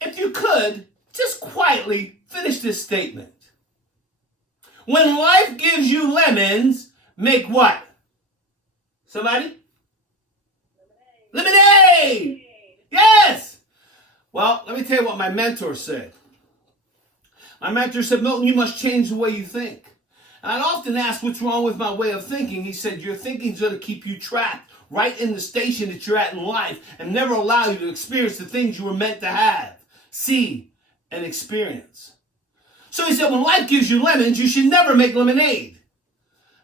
If you could, just quietly finish this statement. When life gives you lemons, make what? Somebody? Lemonade! Yes! Well, let me tell you what my mentor said. My mentor said, Milton, you must change the way you think. And I'd often ask, what's wrong with my way of thinking? He said, your thinking's going to keep you trapped right in the station that you're at in life and never allow you to experience the things you were meant to have, see, and experience. So he said, when life gives you lemons, you should never make lemonade.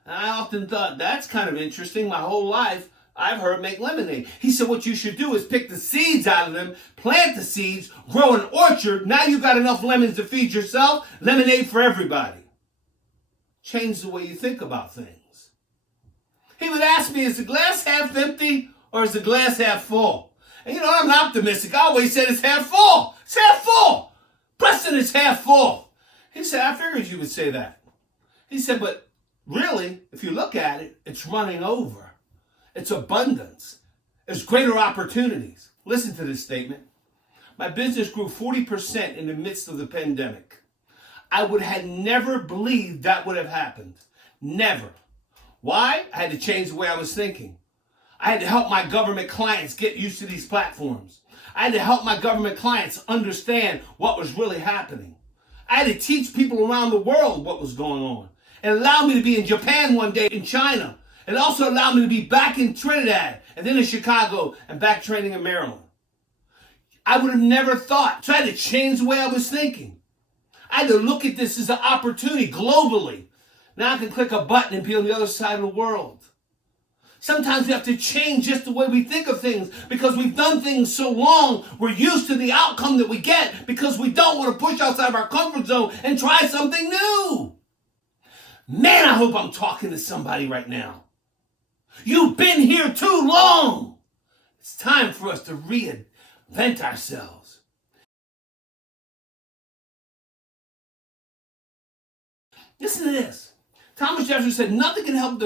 And I often thought, that's kind of interesting. My whole life, I've heard make lemonade. He said, what you should do is pick the seeds out of them, plant the seeds, grow an orchard. Now you've got enough lemons to feed yourself. Lemonade for everybody. Change the way you think about things. He would ask me, is the glass half empty or is the glass half full? And you know, I'm optimistic. I always said it's half full. It's half full. Preston, it's half full. He said, I figured you would say that. He said, but really, if you look at it, it's running over. It's abundance. There's greater opportunities. Listen to this statement. My business grew 40% in the midst of the pandemic. I would have never believed that would have happened. Never. Why? I had to change the way I was thinking. I had to help my government clients get used to these platforms. I had to help my government clients understand what was really happening. I had to teach people around the world what was going on. It allowed me to be in Japan one day, in China. It also allowed me to be back in Trinidad and then in Chicago and back training in Maryland. I would have never thought. So I had to change the way I was thinking. I had to look at this as an opportunity globally. Now I can click a button and be on the other side of the world. Sometimes we have to change just the way we think of things because we've done things so long, we're used to the outcome that we get because we don't want to push outside of our comfort zone and try something new. Man, I hope I'm talking to somebody right now. You've been here too long. It's time for us to reinvent ourselves. Listen to this. Thomas Jefferson said, nothing can help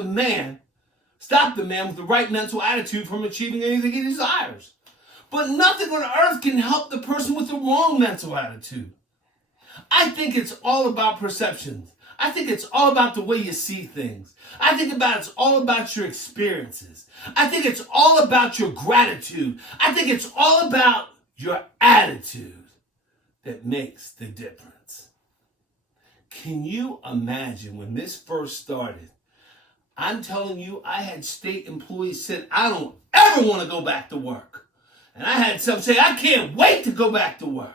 stop the man with the right mental attitude from achieving anything he desires. But nothing on earth can help the person with the wrong mental attitude. I think it's all about perceptions. I think it's all about the way you see things. I think it's all about your experiences. I think it's all about your gratitude. I think it's all about your attitude that makes the difference. Can you imagine when this first started? I'm telling you, I had state employees say, I don't ever want to go back to work. And I had some say, I can't wait to go back to work.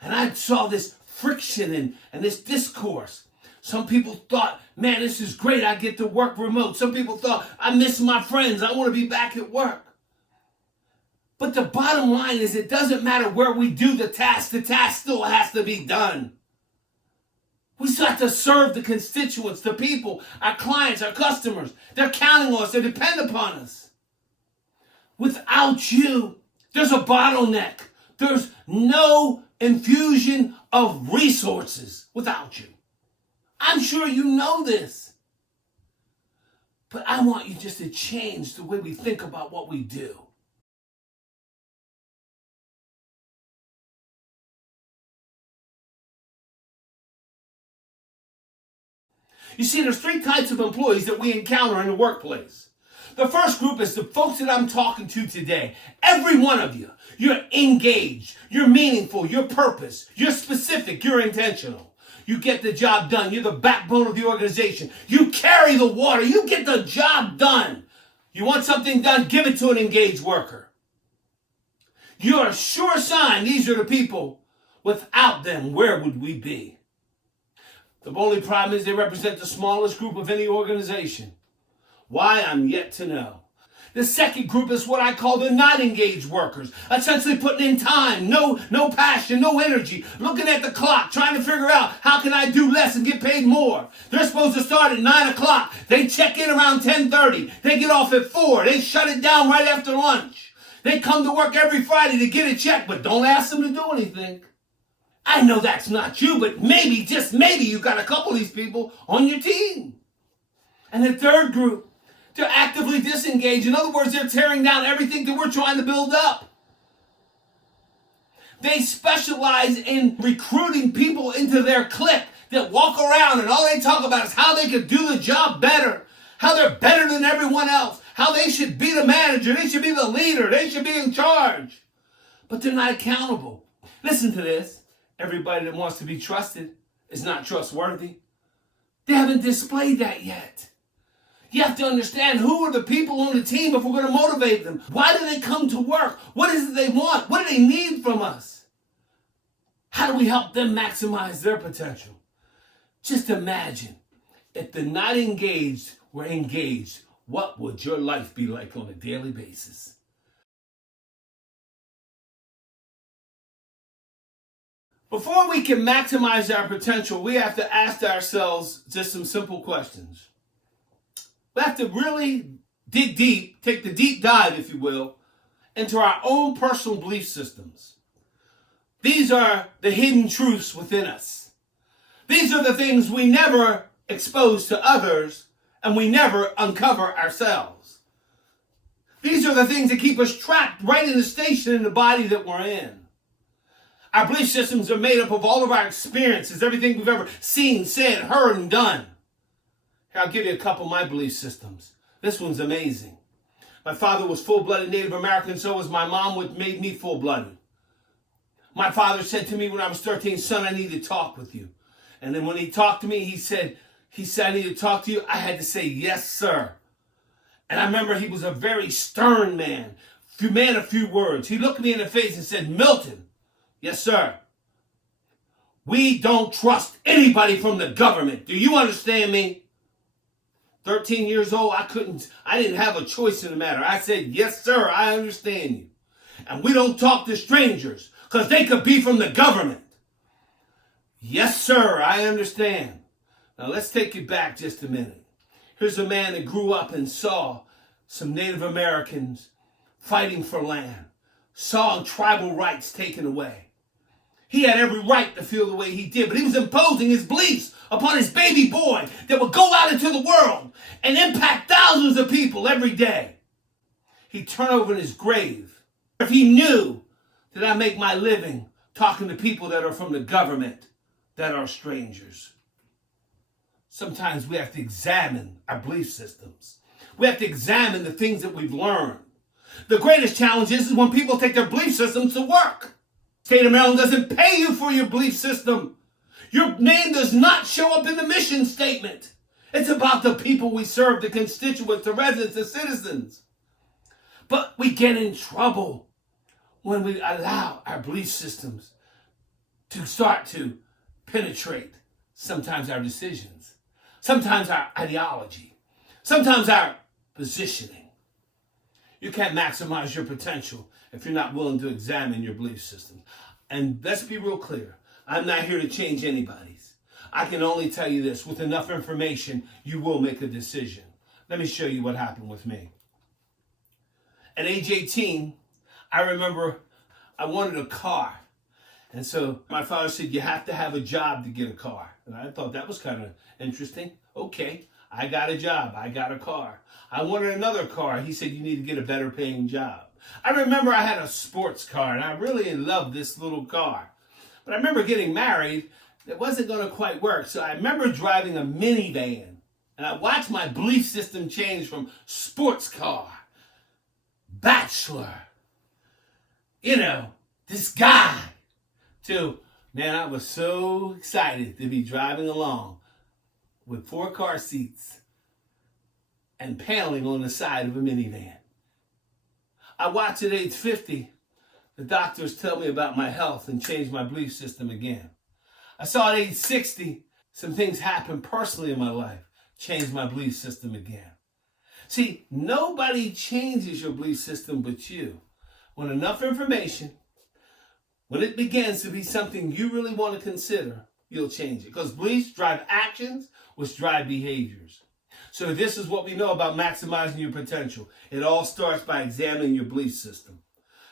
And I saw this friction and this discourse. Some people thought, man, this is great. I get to work remote. Some people thought, I miss my friends. I want to be back at work. But the bottom line is it doesn't matter where we do the task still has to be done. We still have to serve the constituents, the people, our clients, our customers. They're counting on us. They depend upon us. Without you, there's a bottleneck. There's no infusion of resources without you. I'm sure you know this. But I want you just to change the way we think about what we do. You see, there's three types of employees that we encounter in the workplace. The first group is the folks that I'm talking to today. Every one of you, you're engaged, you're meaningful, you're purpose, you're specific, you're intentional. You get the job done. You're the backbone of the organization. You carry the water. You get the job done. You want something done, give it to an engaged worker. You're a sure sign these are the people. Without them, where would we be? The only problem is they represent the smallest group of any organization. Why? I'm yet to know. The second group is what I call the not engaged workers, essentially putting in time, no passion, no energy, looking at the clock, trying to figure out how can I do less and get paid more. They're supposed to start at 9 o'clock. They check in around 10:30. They get off at 4. They shut it down right after lunch. They come to work every Friday to get a check, but don't ask them to do anything. I know that's not you, but maybe, just maybe, you got a couple of these people on your team. And the third group, they're actively disengaged. In other words, they're tearing down everything that we're trying to build up. They specialize in recruiting people into their clique that walk around and all they talk about is how they could do the job better, how they're better than everyone else, how they should be the manager, they should be the leader, they should be in charge. But they're not accountable. Listen to this. Everybody that wants to be trusted is not trustworthy. They haven't displayed that yet. You have to understand who are the people on the team if we're going to motivate them. Why do they come to work? What is it they want? What do they need from us? How do we help them maximize their potential? Just imagine if the not engaged were engaged, what would your life be like on a daily basis? Before we can maximize our potential, we have to ask ourselves just some simple questions. We have to really dig deep, take the deep dive, if you will, into our own personal belief systems. These are the hidden truths within us. These are the things we never expose to others and we never uncover ourselves. These are the things that keep us trapped right in the station in the body that we're in. Our belief systems are made up of all of our experiences, everything we've ever seen, said, heard, and done. Here, I'll give you a couple of my belief systems. This one's amazing. My father was full-blooded Native American, so was my mom, which made me full-blooded. My father said to me when I was 13, son, I need to talk with you. And then when he talked to me, he said, I need to talk to you. I had to say, yes, sir. And I remember he was a very stern man of few words. He looked me in the face and said, Milton, yes, sir, we don't trust anybody from the government. Do you understand me? 13 years old, I didn't have a choice in the matter. I said, yes, sir, I understand you. And we don't talk to strangers because they could be from the government. Yes, sir, I understand. Now let's take it back just a minute. Here's a man that grew up and saw some Native Americans fighting for land, saw tribal rights taken away. He had every right to feel the way he did, but he was imposing his beliefs upon his baby boy that would go out into the world and impact thousands of people every day. He'd turn over in his grave if he knew that I make my living talking to people that are from the government that are strangers. Sometimes we have to examine our belief systems. We have to examine the things that we've learned. The greatest challenge is when people take their belief systems to work. State of Maryland doesn't pay you for your belief system. Your name does not show up in the mission statement. It's about the people we serve, the constituents, the residents, the citizens. But we get in trouble when we allow our belief systems to start to penetrate sometimes our decisions, sometimes our ideology, sometimes our positioning. You can't maximize your potential if you're not willing to examine your belief system. And let's be real clear. I'm not here to change anybody's. I can only tell you this. With enough information, you will make a decision. Let me show you what happened with me. At age 18, I remember I wanted a car. And so my father said, you have to have a job to get a car. And I thought that was kind of interesting. Okay, I got a job. I got a car. I wanted another car. He said, you need to get a better paying job. I remember I had a sports car, and I really loved this little car. But I remember getting married. It wasn't going to quite work. So I remember driving a minivan, and I watched my belief system change from sports car, bachelor, this guy, to, man, I was so excited to be driving along with 4 car seats and paneling on the side of a minivan. I watched at age 50 the doctors tell me about my health and change my belief system again. I saw at age 60 some things happen personally in my life, change my belief system again. See, nobody changes your belief system but you. When enough information, when it begins to be something you really want to consider, you'll change it. Because beliefs drive actions, which drive behaviors. So this is what we know about maximizing your potential. It all starts by examining your belief system.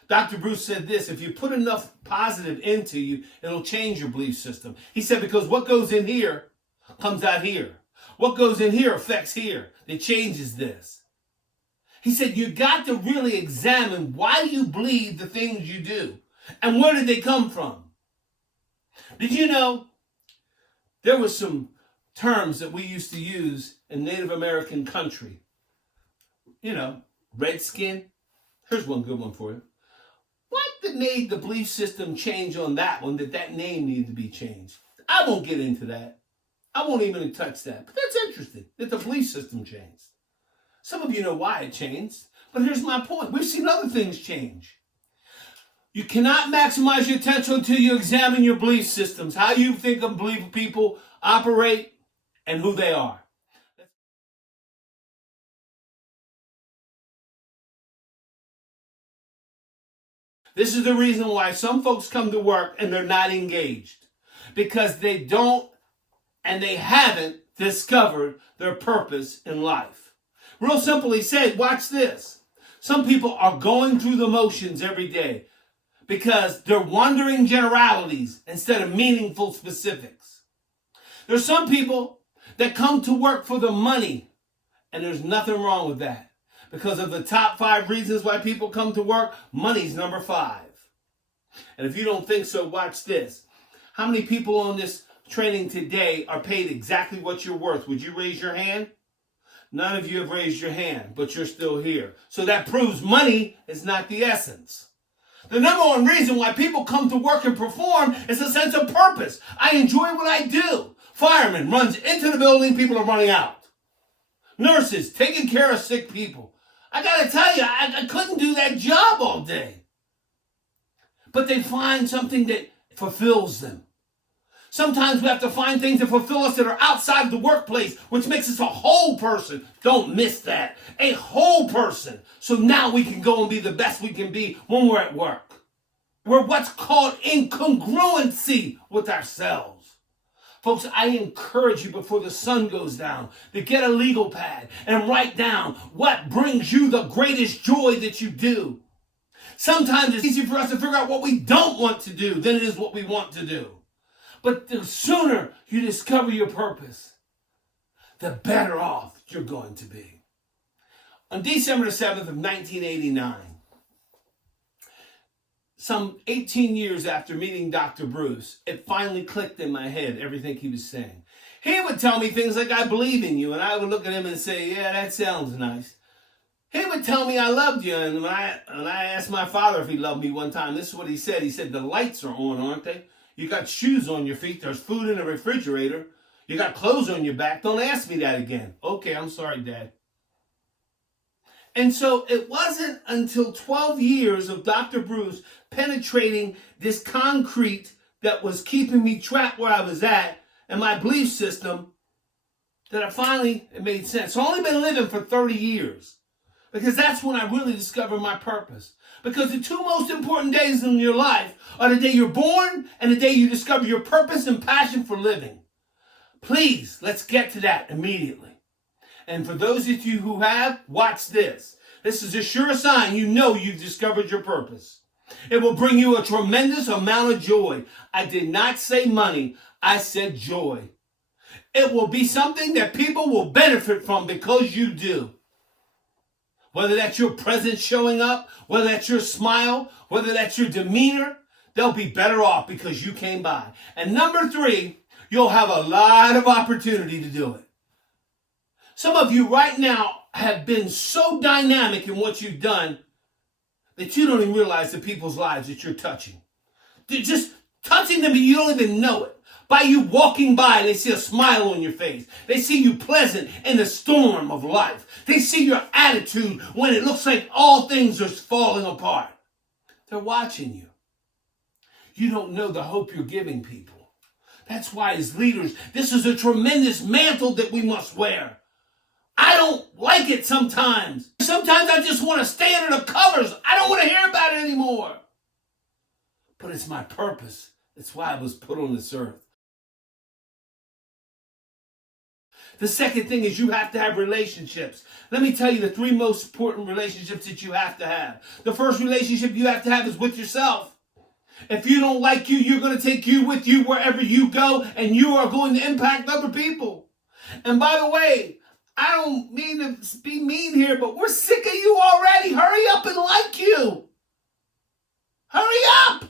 Dr. Bruce said this, if you put enough positive into you, it'll change your belief system. He said, because what goes in here comes out here. What goes in here affects here. It changes this. He said, you got to really examine why you believe the things you do. And where did they come from? Did you know there were some terms that we used to use in Native American country? You know, redskin. Here's one good one for you. What made the belief system change on that one, that name needed to be changed? I won't get into that. I won't even touch that. But that's interesting, that the belief system changed. Some of you know why it changed. But here's my point. We've seen other things change. You cannot maximize your potential until you examine your belief systems, how you think and believe people operate, and who they are. This is the reason why some folks come to work and they're not engaged. Because they don't and they haven't discovered their purpose in life. Real simply said, watch this. Some people are going through the motions every day because they're wandering generalities instead of meaningful specifics. There's some people that come to work for the money, and there's nothing wrong with that. Because of the top 5 reasons why people come to work, money's number 5. And if you don't think so, watch this. How many people on this training today are paid exactly what you're worth? Would you raise your hand? None of you have raised your hand, but you're still here. So that proves money is not the essence. The number one reason why people come to work and perform is a sense of purpose. I enjoy what I do. Fireman runs into the building, people are running out. Nurses taking care of sick people. I got to tell you, I couldn't do that job all day. But they find something that fulfills them. Sometimes we have to find things that fulfill us that are outside of the workplace, which makes us a whole person. Don't miss that. A whole person. So now we can go and be the best we can be when we're at work. We're what's called incongruency with ourselves. Folks, I encourage you before the sun goes down to get a legal pad and write down what brings you the greatest joy that you do. Sometimes it's easy for us to figure out what we don't want to do than it is what we want to do. But the sooner you discover your purpose, the better off you're going to be. On December the 7th of 1989, some 18 years after meeting Dr. Bruce, it finally clicked in my head, everything he was saying. He would tell me things like, I believe in you, and I would look at him and say, yeah, that sounds nice. He would tell me I loved you, and when I asked my father if he loved me one time, this is what he said. He said, the lights are on, aren't they? You got shoes on your feet. There's food in the refrigerator. You got clothes on your back. Don't ask me that again. Okay, I'm sorry, Dad. And so it wasn't until 12 years of Dr. Bruce penetrating this concrete that was keeping me trapped where I was at and my belief system that it made sense. So I've only been living for 30 years because that's when I really discovered my purpose. Because the 2 most important days in your life are the day you're born and the day you discover your purpose and passion for living. Please, let's get to that immediately. And for those of you who have, watch this. This is a sure sign you know you've discovered your purpose. It will bring you a tremendous amount of joy. I did not say money, I said joy. It will be something that people will benefit from because you do. Whether that's your presence showing up, whether that's your smile, whether that's your demeanor, they'll be better off because you came by. And number 3, you'll have a lot of opportunity to do it. Some of you right now have been so dynamic in what you've done that you don't even realize the people's lives that you're touching. They're just touching them and you don't even know it. By you walking by, they see a smile on your face. They see you pleasant in the storm of life. They see your attitude when it looks like all things are falling apart. They're watching you. You don't know the hope you're giving people. That's why as leaders, this is a tremendous mantle that we must wear. I don't like it sometimes. Sometimes I just want to stay under the covers. I don't want to hear about it anymore. But it's my purpose. It's why I was put on this earth. The second thing is you have to have relationships. Let me tell you the 3 most important relationships that you have to have. The first relationship you have to have is with yourself. If you don't like you, you're going to take you with you wherever you go, and you are going to impact other people. And by the way, I don't mean to be mean here, but we're sick of you already. Hurry up and like you. Hurry up.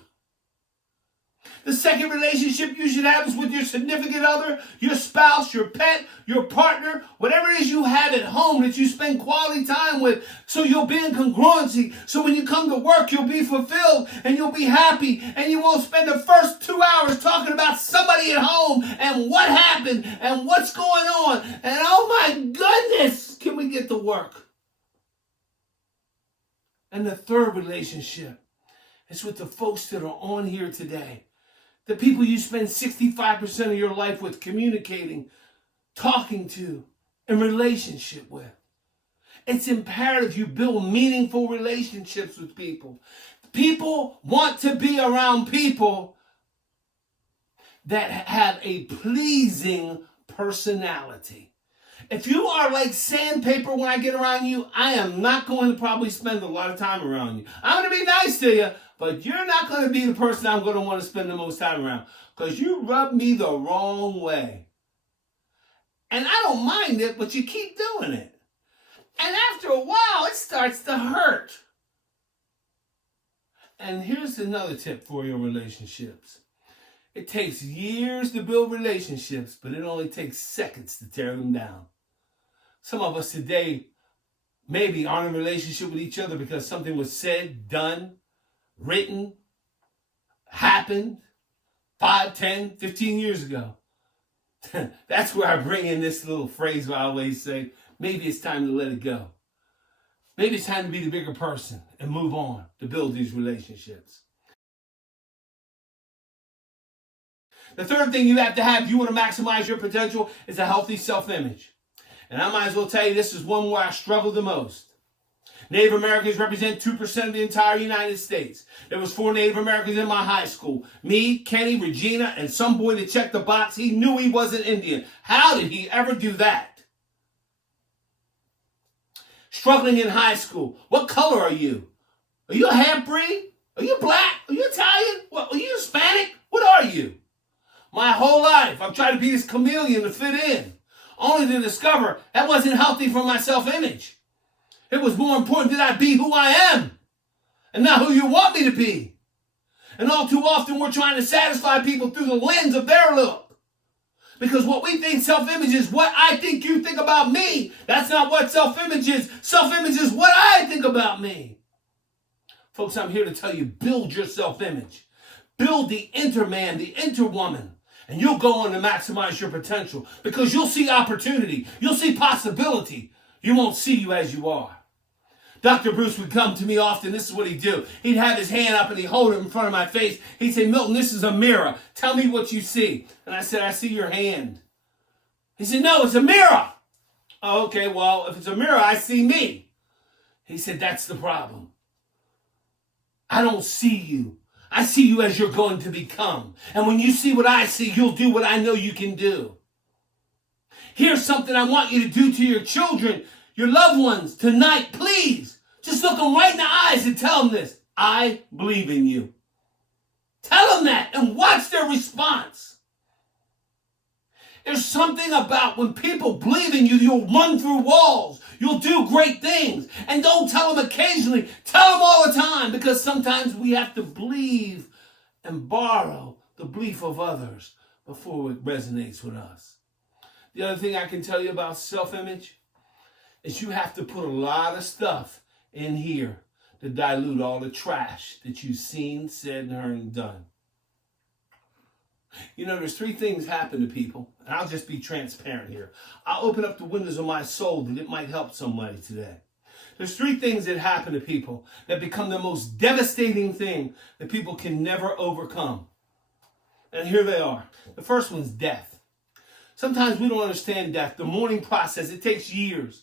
The second relationship you should have is with your significant other, your spouse, your pet, your partner, whatever it is you have at home that you spend quality time with, so you'll be in congruency. So when you come to work, you'll be fulfilled and you'll be happy, and you won't spend the first 2 hours talking about somebody at home and what happened and what's going on. And oh my goodness, can we get to work? And the third relationship is with the folks that are on here today. The people you spend 65% of your life with, communicating, talking to, in relationship with. It's imperative you build meaningful relationships with people. People want to be around people that have a pleasing personality. If you are like sandpaper when I get around you, I am not going to probably spend a lot of time around you. I'm going to be nice to you, but you're not going to be the person I'm going to want to spend the most time around, because you rub me the wrong way. And I don't mind it, but you keep doing it. And after a while, it starts to hurt. And here's another tip for your relationships. It takes years to build relationships, but it only takes seconds to tear them down. Some of us today maybe aren't in a relationship with each other because something was said, done, written, happened 5, 10, 15 years ago. That's where I bring in this little phrase I always say, maybe it's time to let it go. Maybe it's time to be the bigger person and move on to build these relationships. The third thing you have to have if you want to maximize your potential is a healthy self-image. And I might as well tell you, this is one where I struggle the most. Native Americans represent 2% of the entire United States. There was 4 Native Americans in my high school. Me, Kenny, Regina, and some boy that checked the box. He knew he wasn't Indian. How did he ever do that? Struggling in high school. What color are you? Are you a half-breed? Are you black? Are you Italian? What, are you Hispanic? What are you? My whole life, I've tried to be this chameleon to fit in, only to discover that wasn't healthy for my self-image. It was more important that I be who I am and not who you want me to be. And all too often, we're trying to satisfy people through the lens of their look. Because what we think self-image is what I think you think about me. That's not what self-image is. Self-image is what I think about me. Folks, I'm here to tell you, build your self-image. Build the inner man, the inner woman. And you'll go on to maximize your potential, because you'll see opportunity. You'll see possibility. You won't see you as you are. Dr. Bruce would come to me often. This is what he'd do. He'd have his hand up and he'd hold it in front of my face. He'd say, Milton, this is a mirror. Tell me what you see. And I said, I see your hand. He said, no, it's a mirror. Oh, okay, well, if it's a mirror, I see me. He said, that's the problem. I don't see you. I see you as you're going to become. And when you see what I see, you'll do what I know you can do. Here's something I want you to do to your children, your loved ones tonight. Please, just look them right in the eyes and tell them this. I believe in you. Tell them that and watch their response. There's something about when people believe in you, you'll run through walls. You'll do great things. And don't tell them occasionally. Tell them all the time, because sometimes we have to believe and borrow the belief of others before it resonates with us. The other thing I can tell you about self-image is you have to put a lot of stuff in here to dilute all the trash that you've seen, said, and heard, and done. You know, there's 3 things happen to people, and I'll just be transparent here. I'll open up the windows of my soul that it might help somebody today. There's 3 things that happen to people that become the most devastating thing that people can never overcome. And here they are. The first one's death. Sometimes we don't understand death. The mourning process, it takes years.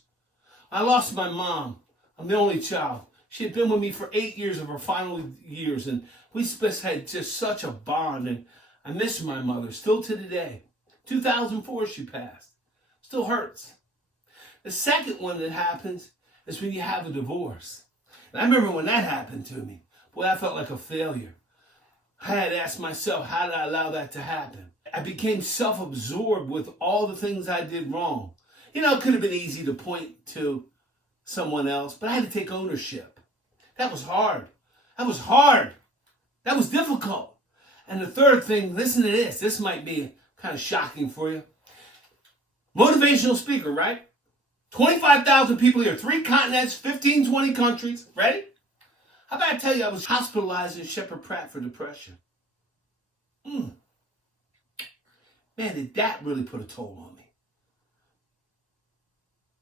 I lost my mom. I'm the only child. She had been with me for 8 years of her final years, and we had just such a bond, and I miss my mother still to today. 2004 she passed. Still hurts. The second one that happens is when you have a divorce. And I remember when that happened to me. Boy, I felt like a failure. I had asked myself, how did I allow that to happen? I became self-absorbed with all the things I did wrong. You know, it could have been easy to point to someone else, but I had to take ownership. That was hard. That was hard. That was difficult. And the third thing, listen to this. This might be kind of shocking for you. Motivational speaker, right? 25,000 people here, 3 continents, 15, 20 countries. Ready? How about I tell you I was hospitalized in Shepherd Pratt for depression? Man, did that really put a toll on me.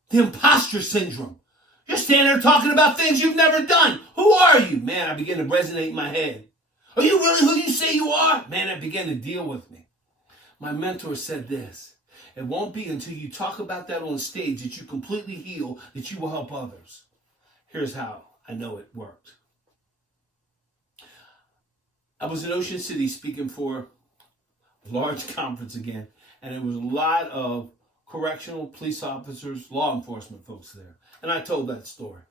The imposter syndrome. You're standing there talking about things you've never done. Who are you? Man, I began to resonate in my head. Are you really who you say you are? Man, that began to deal with me. My mentor said this. It won't be until you talk about that on stage that you completely heal, that you will help others. Here's how I know it worked. I was in Ocean City speaking for a large conference again, and there was a lot of correctional police officers, law enforcement folks there. And I told that story.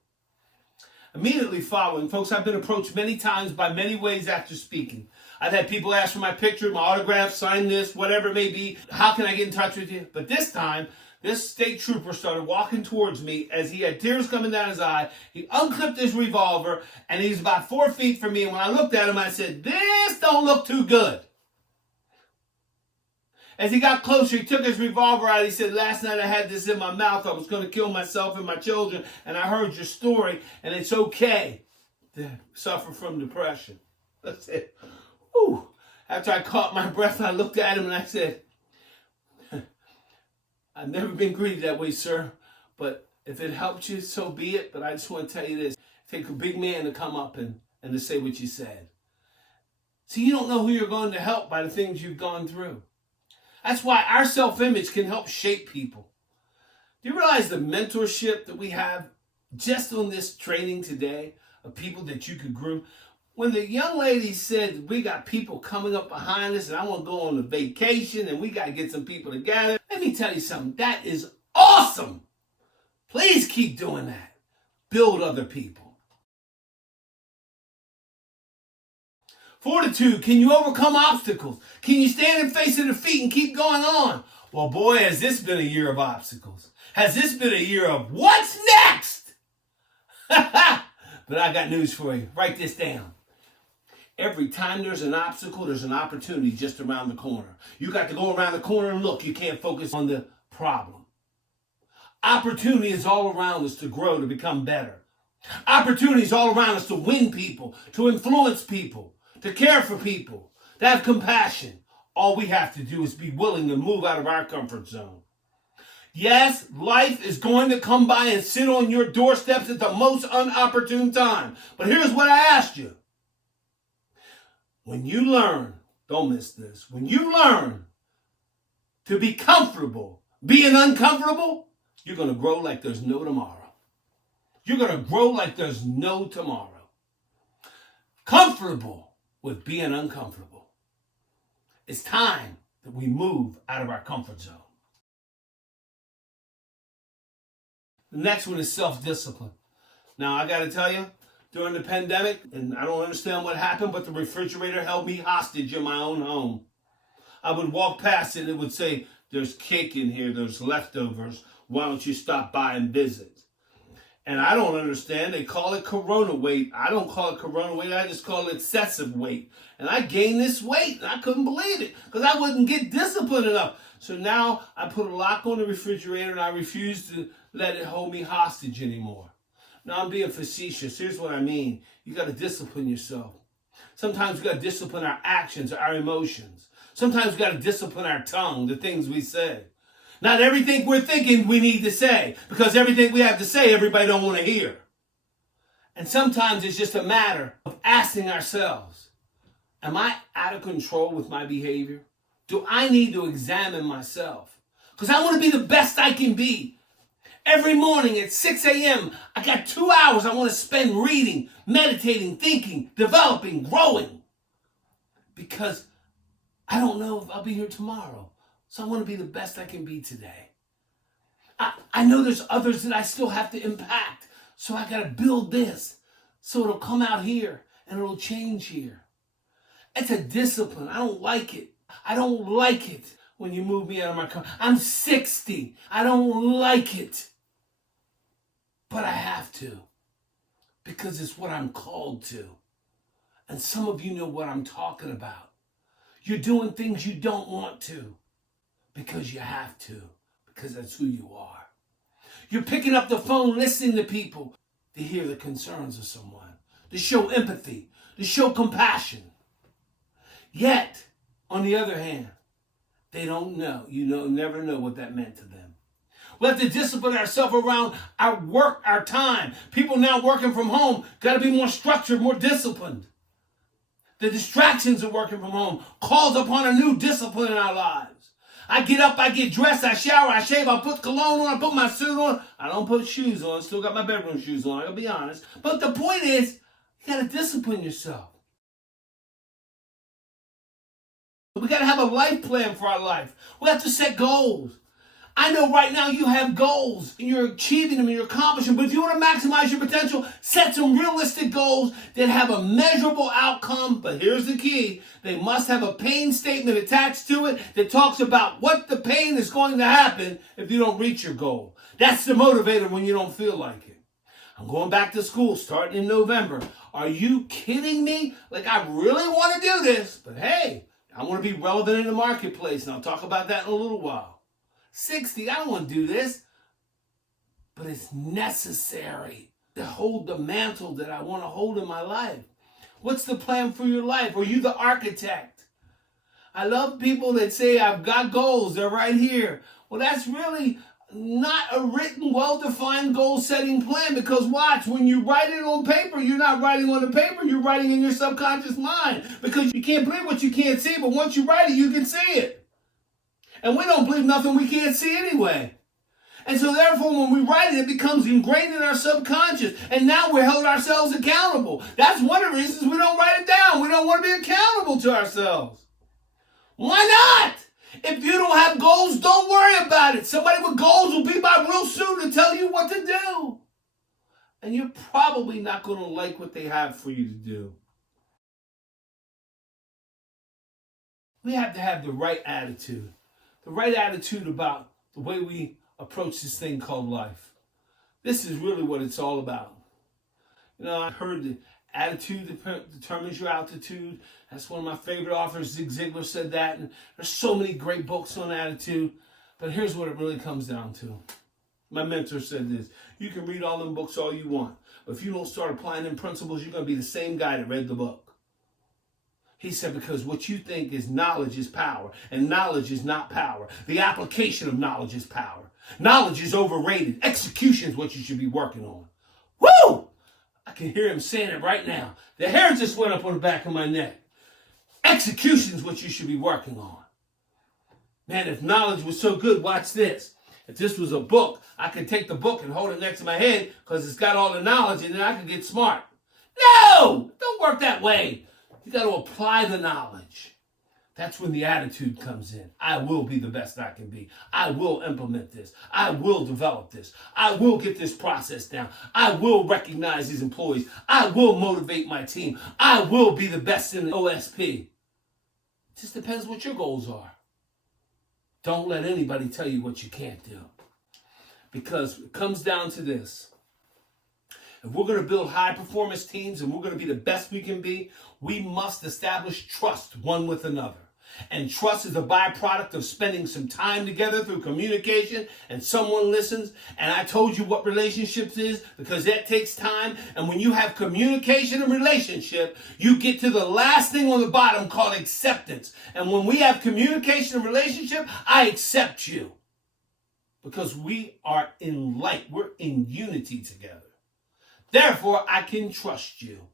Immediately following, folks, I've been approached many times by many ways after speaking. I've had people ask for my picture, my autograph, sign this, whatever it may be. How can I get in touch with you? But this time, this state trooper started walking towards me as he had tears coming down his eye. He unclipped his revolver, and he was about 4 feet from me. And when I looked at him, I said, this don't look too good. As he got closer, he took his revolver out. He said, last night I had this in my mouth. I was going to kill myself and my children. And I heard your story, and it's okay to suffer from depression. I said, whew. After I caught my breath, I looked at him and I said, I've never been greeted that way, sir. But if it helped you, so be it. But I just want to tell you this. Take a big man to come up and to say what you said. See, you don't know who you're going to help by the things you've gone through. That's why our self-image can help shape people. Do you realize the mentorship that we have just on this training today of people that you could groom? When the young lady said, we got people coming up behind us and I want to go on a vacation and we got to get some people together. Let me tell you something. That is awesome. Please keep doing that. Build other people. Fortitude, can you overcome obstacles? Can you stand in face of defeat and keep going on? Well, boy, has this been a year of obstacles. Has this been a year of what's next? But I got news for you. Write this down. Every time there's an obstacle, there's an opportunity just around the corner. You got to go around the corner and look. You can't focus on the problem. Opportunity is all around us to grow, to become better. Opportunity is all around us to win people, to influence people, to care for people, to have compassion. All we have to do is be willing to move out of our comfort zone. Yes, life is going to come by and sit on your doorsteps at the most inopportune time. But here's what I asked you. When you learn, don't miss this, when you learn to be comfortable being uncomfortable, you're going to grow like there's no tomorrow. You're going to grow like there's no tomorrow. Comfortable with being uncomfortable. It's time that we move out of our comfort zone. The next one is self-discipline. Now, I got to tell you, during the pandemic, and I don't understand what happened, but the refrigerator held me hostage in my own home. I would walk past it and it would say, there's cake in here, there's leftovers. Why don't you stop by and visit? And I don't understand. They call it corona weight. I don't call it corona weight. I just call it excessive weight. And I gained this weight, and I couldn't believe it because I wouldn't get disciplined enough. So now I put a lock on the refrigerator, and I refuse to let it hold me hostage anymore. Now I'm being facetious. Here's what I mean. You got to discipline yourself. Sometimes we got to discipline our actions, our emotions. Sometimes we got to discipline our tongue, the things we say. Not everything we're thinking we need to say, because everything we have to say, everybody don't want to hear. And sometimes it's just a matter of asking ourselves, am I out of control with my behavior? Do I need to examine myself? Because I want to be the best I can be. Every morning at 6 a.m., I got 2 hours I want to spend reading, meditating, thinking, developing, growing. Because I don't know if I'll be here tomorrow. So I want to be the best I can be today. I know there's others that I still have to impact. So I got to build this so it'll come out here and it'll change here. It's a discipline. I don't like it. I don't like it when you move me out of my car. I'm 60. I don't like it. But I have to because it's what I'm called to. And some of you know what I'm talking about. You're doing things you don't want to because you have to, because that's who you are. You're picking up the phone, listening to people to hear the concerns of someone, to show empathy, to show compassion. Yet, on the other hand, they don't know. Never know what that meant to them. We have to discipline ourselves around our work, our time. People now working from home got to be more structured, more disciplined. The distractions of working from home calls upon a new discipline in our lives. I get up, I get dressed, I shower, I shave, I put cologne on, I put my suit on. I don't put shoes on, still got my bedroom shoes on, I gotta be honest. But the point is, you gotta discipline yourself. We gotta have a life plan for our life. We have to set goals. I know right now you have goals and you're achieving them and you're accomplishing, but if you want to maximize your potential, set some realistic goals that have a measurable outcome. But here's the key. They must have a pain statement attached to it that talks about what the pain is going to happen if you don't reach your goal. That's the motivator when you don't feel like it. I'm going back to school starting in November. Are you kidding me? Like, I really want to do this, but hey, I want to be relevant in the marketplace, and I'll talk about that in a little while. 60, I don't want to do this, but it's necessary to hold the mantle that I want to hold in my life. What's the plan for your life? Are you the architect? I love people that say, I've got goals, they're right here. Well, that's really not a written, well-defined goal-setting plan, because watch, when you write it on paper, you're not writing on the paper, you're writing in your subconscious mind, because you can't believe what you can't see, but once you write it, you can see it. And we don't believe nothing we can't see anyway. And so therefore, when we write it, it becomes ingrained in our subconscious. And now we're held ourselves accountable. That's one of the reasons we don't write it down. We don't want to be accountable to ourselves. Why not? If you don't have goals, don't worry about it. Somebody with goals will be by real soon to tell you what to do. And you're probably not going to like what they have for you to do. We have to have the right attitude. The right attitude about the way we approach this thing called life. This is really what it's all about. I heard that attitude determines your altitude. That's one of my favorite authors, Zig Ziglar, said that. And there's so many great books on attitude. But here's what it really comes down to. My mentor said this. You can read all them books all you want, but if you don't start applying them principles, you're going to be the same guy that read the book. He said, because what you think is knowledge is power, and knowledge is not power. The application of knowledge is power. Knowledge is overrated. Execution is what you should be working on. Woo! I can hear him saying it right now. The hair just went up on the back of my neck. Execution is what you should be working on. Man, if knowledge was so good, watch this. If this was a book, I could take the book and hold it next to my head because it's got all the knowledge, and then I could get smart. No! Don't work that way. You got to apply the knowledge. That's when the attitude comes in. I will be the best I can be. I will implement this. I will develop this. I will get this process down. I will recognize these employees. I will motivate my team. I will be the best in the OSP. It just depends what your goals are. Don't let anybody tell you what you can't do. Because it comes down to this. If we're going to build high-performance teams and we're going to be the best we can be, we must establish trust one with another. And trust is a byproduct of spending some time together through communication and someone listens. And I told you what relationships is because that takes time. And when you have communication and relationship, you get to the last thing on the bottom called acceptance. And when we have communication and relationship, I accept you. Because we are in light. We're in unity together. Therefore, I can trust you.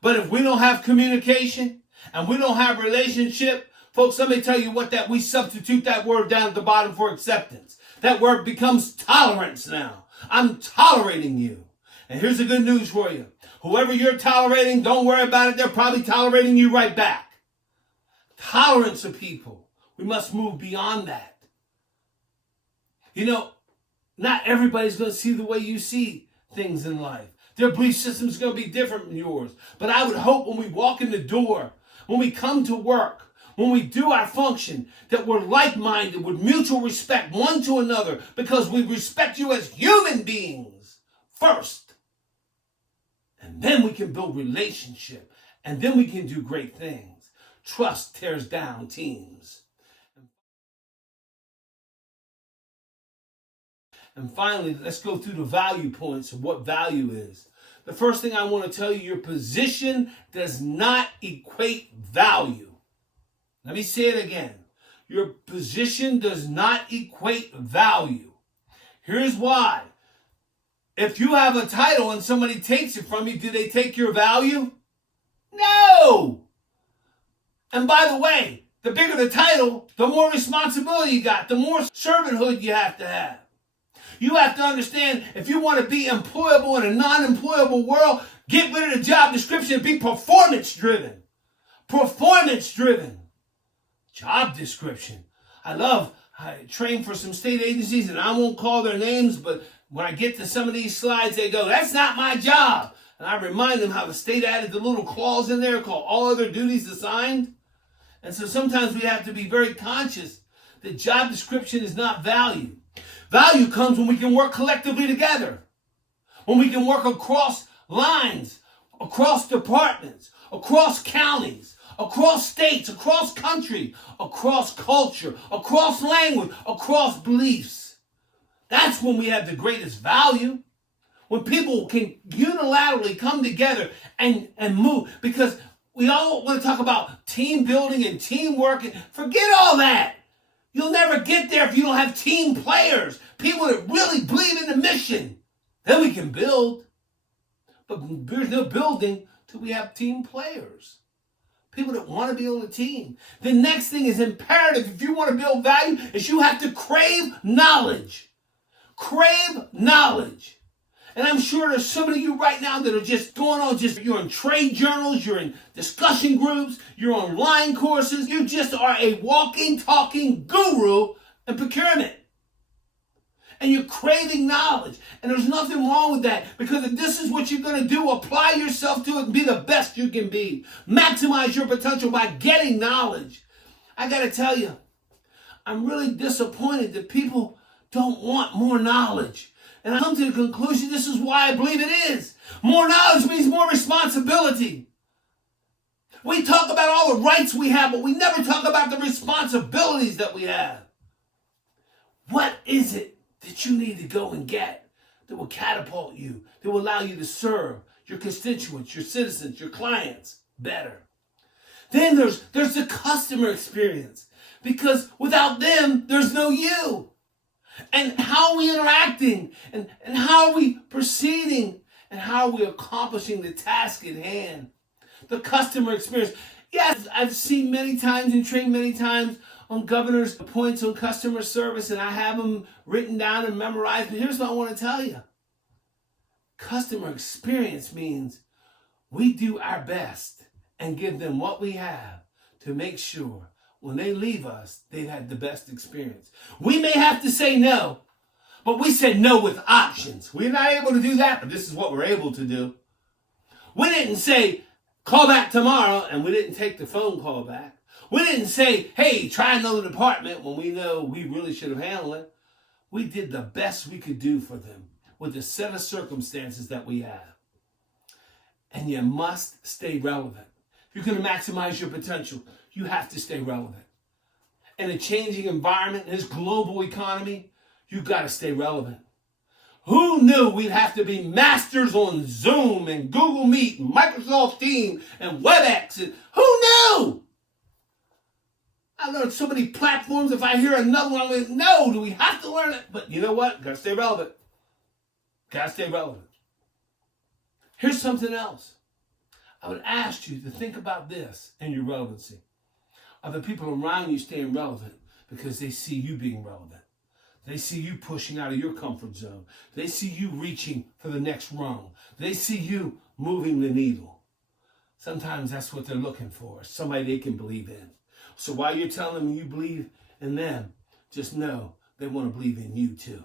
But if we don't have communication and we don't have relationship, folks, let me tell you we substitute that word down at the bottom for acceptance. That word becomes tolerance now. I'm tolerating you. And here's the good news for you. Whoever you're tolerating, don't worry about it. They're probably tolerating you right back. Tolerance of people. We must move beyond that. Not everybody's going to see the way you see things in life. Their belief system is going to be different than yours. But I would hope when we walk in the door, when we come to work, when we do our function, that we're like-minded with mutual respect one to another because we respect you as human beings first. And then we can build relationship. And then we can do great things. Trust tears down teams. And finally, let's go through the value points of what value is. The first thing I want to tell you, your position does not equate value. Let me say it again. Your position does not equate value. Here's why. If you have a title and somebody takes it from you, do they take your value? No! And by the way, the bigger the title, the more responsibility you got, the more servanthood you have to have. You have to understand, if you want to be employable in a non-employable world, get rid of the job description and be performance-driven. Performance-driven. Job description. I train for some state agencies, and I won't call their names, but when I get to some of these slides, they go, that's not my job. And I remind them how the state added the little clause in there called all other duties assigned. And so sometimes we have to be very conscious that job description is not value. Value comes when we can work collectively together, when we can work across lines, across departments, across counties, across states, across country, across culture, across language, across beliefs. That's when we have the greatest value. When people can unilaterally come together and move. Because we all want to talk about team building and teamwork. Forget all that. You'll never get there if you don't have team players, people that really believe in the mission. Then we can build. But there's no building till we have team players. People that want to be on the team. The next thing is imperative. If you want to build value, is you have to crave knowledge. Crave knowledge. And I'm sure there's some of you right now that are just going on, you're in trade journals, you're in discussion groups, you're on online courses. You just are a walking, talking guru in procurement. And you're craving knowledge. And there's nothing wrong with that, because if this is what you're going to do, apply yourself to it and be the best you can be. Maximize your potential by getting knowledge. I got to tell you, I'm really disappointed that people don't want more knowledge. And I come to the conclusion this is why I believe it is. More knowledge means more responsibility. We talk about all the rights we have, but we never talk about the responsibilities that we have. What is it that you need to go and get that will catapult you, that will allow you to serve your constituents, your citizens, your clients better? Then there's the customer experience, because without them, there's no you. And how are we interacting? And how are we proceeding? And how are we accomplishing the task at hand? The customer experience. Yes, I've seen many times and trained many times on governors' points on customer service, and I have them written down and memorized. But here's what I want to tell you. Customer experience means we do our best and give them what we have to make sure when they leave us, they've had the best experience. We may have to say no, but we said no with options. We're not able to do that, but this is what we're able to do. We didn't say, call back tomorrow, and we didn't take the phone call back. We didn't say, hey, try another department, when we know we really should have handled it. We did the best we could do for them with the set of circumstances that we have. And you must stay relevant. If you're going to maximize your potential, you have to stay relevant. In a changing environment, in this global economy, you've got to stay relevant. Who knew we'd have to be masters on Zoom and Google Meet and Microsoft Teams and WebEx? And who knew? I learned so many platforms. If I hear another one, I'm like, no, do we have to learn it? But you know what? Got to stay relevant. Got to stay relevant. Here's something else. I would ask you to think about this in your relevancy. Are the people around you staying relevant because they see you being relevant? They see you pushing out of your comfort zone. They see you reaching for the next rung. They see you moving the needle. Sometimes that's what they're looking for, somebody they can believe in. So while you're telling them you believe in them, just know they want to believe in you too.